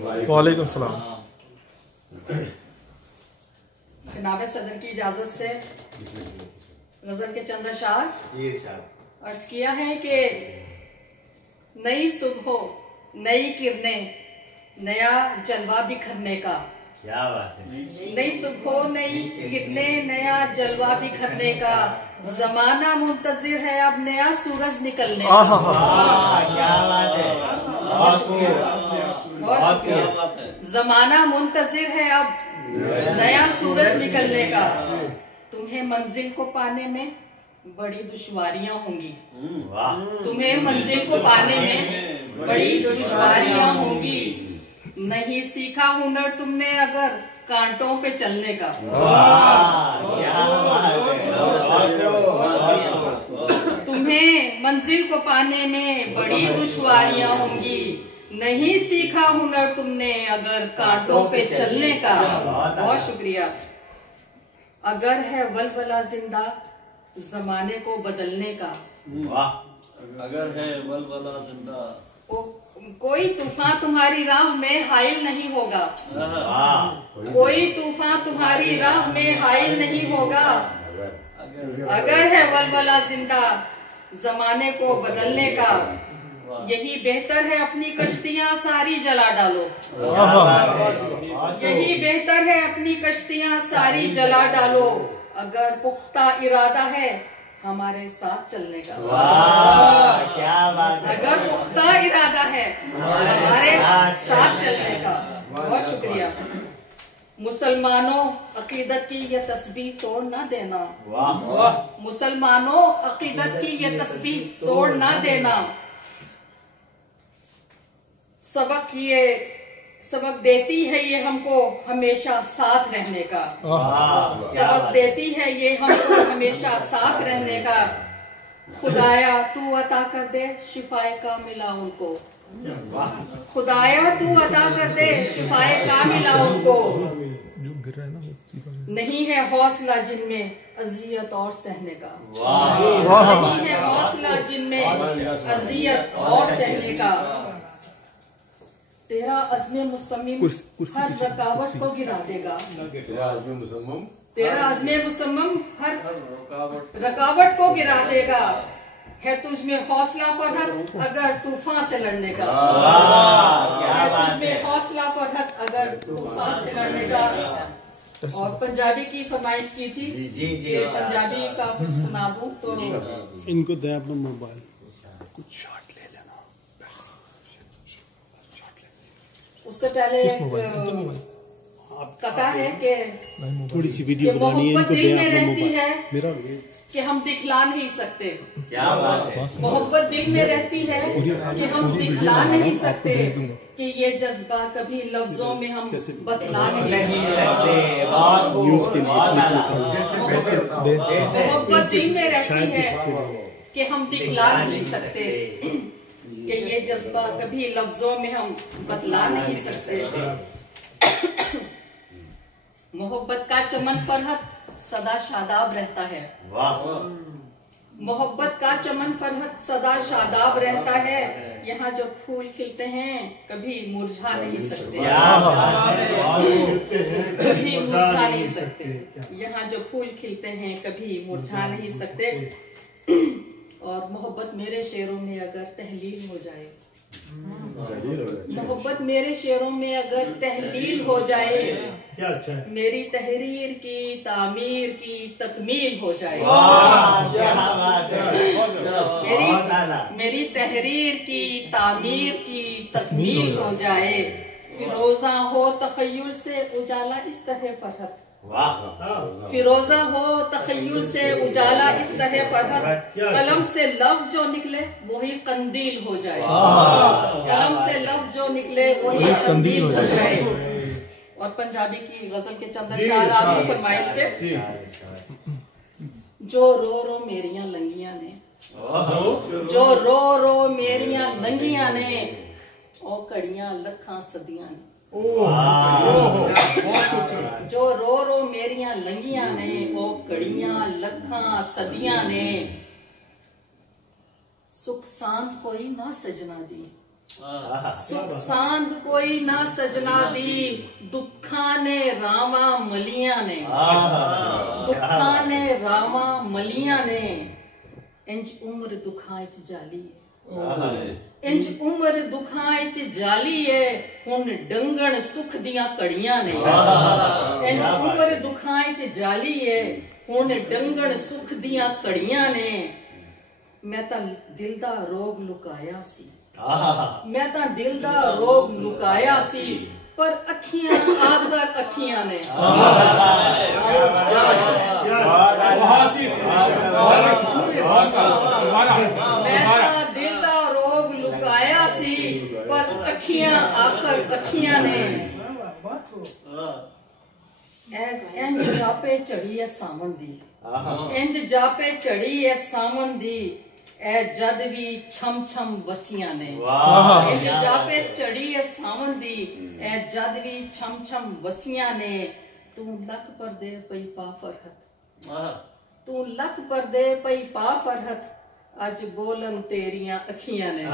वालेकुम सलाम। जनाब सदर की इजाजत से गजल के चंद अशार अर्ज किया है कि नई सुबह नई किरणें नया जलवा बिखरने का। क्या बात है। नई सुबह नई किरणें नया जलवा बिखरने का, जमाना मुंतजिर है अब नया सूरज निकलने का। क्या बात है। जमाना मुंतजिर है अब नया सूरज निकलने का। तुम्हें मंजिल को पाने में बड़ी दुश्वारियां होंगी। तुम्हें मंजिल को पाने में बड़ी दुश्वारियां होंगी। नहीं सीखा हुनर तुमने अगर कांटों पे चलने का। तुम्हें मंजिल को पाने में बड़ी दुश्वारियां होंगी। नहीं सीखा हुनर तुमने अगर कांटों पे चलने का। बहुत शुक्रिया। अगर है वलवला जिंदा जमाने को बदलने का। अगर है वलवला जिंदा कोई तूफान तुम्हारी राह में हाइल नहीं होगा। कोई तूफान तुम्हारी राह में हाइल नहीं होगा। अगर है वलवला जिंदा जमाने को बदलने का। यही बेहतर है अपनी कश्तियां सारी जला डालो। यही बेहतर है अपनी कश्तियां सारी जला डालो। अगर पुख्ता इरादा है हमारे साथ चलने का। क्या बात है। अगर पुख्ता इरादा है हमारे साथ चलने का। बहुत शुक्रिया। मुसलमानों अकीदत की ये तस्बीह तोड़ ना देना। मुसलमानों अकीदत की ये तस्बीह तोड़ ना देना। सबक देती है ये हमको हमेशा साथ रहने का। सबक देती है ये हमको हमेशा साथ रहने का। खुदाया तू अता कर दे शिफाए कामिला उनको। खुदाया तू अता कर दे शिफाए कामिला उनको। नहीं है हौसला जिनमें अजियत और सहने का। नहीं है हौसला जिनमें अजियत और सहने का। तेरा अज़्मे मुसम्मिम हर रकावट को गिरा देगा। तेरा अज़्मे मुसम्मिम हर रकावट को गिरा देगा। है तुझ में हौसला फरहत अगर तूफान से लड़ने का। है तुझ में हौसला फरहत अगर तूफान से लड़ने का। और पंजाबी की फरमाइश की थी। ये पंजाबी का कुछ सुना दूं तो इनको दे अपना मोबाइल कुछ शॉट ले लेना। उससे पहले पता है कि थोड़ी सी वीडियो बनानी है। इनको दे अपना मोबाइल। मेरा कि हम दिखला नहीं सकते। क्या बात है। मोहब्बत दिल में रहती है कि हम दिखला नहीं सकते। कि ये जज्बा कभी लफ्जों में हम बतला नहीं सकते। मोहब्बत दिल में रहती है कि हम दिखला नहीं सकते। कि ये जज्बा कभी लफ्जों में हम बतला नहीं सकते। मोहब्बत का चमन फरहत सदा शादाब रहता है। मोहब्बत का चमन फरहत सदा शादाब रहता है। यहाँ जो फूल खिलते हैं कभी मुरझा नहीं सकते। कभी मुरझा नहीं सकते। यहाँ जो फूल खिलते हैं कभी मुरझा नहीं सकते। और मोहब्बत मेरे शेरों में अगर तहलील हो जाए। मोहब्बत मेरे शेरों में अगर तहलील हो जाए। क्या अच्छा है। मेरी तहरीर की तामीर की तकमील हो जाए। मेरी तहरीर की तामीर की तकमील हो जाए। फिरोजा हो तखय्युल से उजाला इस तरह फरहत। फिरोजा हो तखय्युल से उजाला इस तरह फरहत। कलम से लफ्ज जो निकले वही कंदील हो जाए। कलम से लफ्ज जो निकले वही कंदील हो जाए। और पंजाबी की गजल के चंद अशार आपकी फरमाइश पे। जो रो रो मेरियां लंगियां ने। जो रो रो मेरियां लंगियां ने। ओ कड़ियां लखां सदियां ने। जो रो रो मेरियां लंगियां ने। ओ कड़ियां लखां सदियां ने। सुख सांत कोई ना सजना दी। सुख सांद कोई ना सजना दी दुखा ने रावा मलिया ने दुखा ने रावा मलिया ने इंज उम्र दुखां च जाली इंज उम्र दुखां च जाली है हुन डंगण सुख दियां कड़ियां ने इंज उम्र दुखां च जाली है हुन डंगण सुख दियां कड़ियां ने मैं तां दिल दा रोग लुकाया सी मैं तां दिल दा रोग लुकाया सी पर अखियां आददा अखियां ने मैं तां दिल दा रोग लुकाया सी पर अखियां आखर अखियां ने इंज जापे चढ़ी है सावन दी इंज जापे चढ़ी है सावन दी ए जद भी छम छम वसियां ने इंज जापे चढ़ी है सावन दी ए जद भी छम छम वसियां ने तू लख परदे पई पा फरहत तू लख परदे पई पा फरहत अज बोलन तेरियां अखियां ने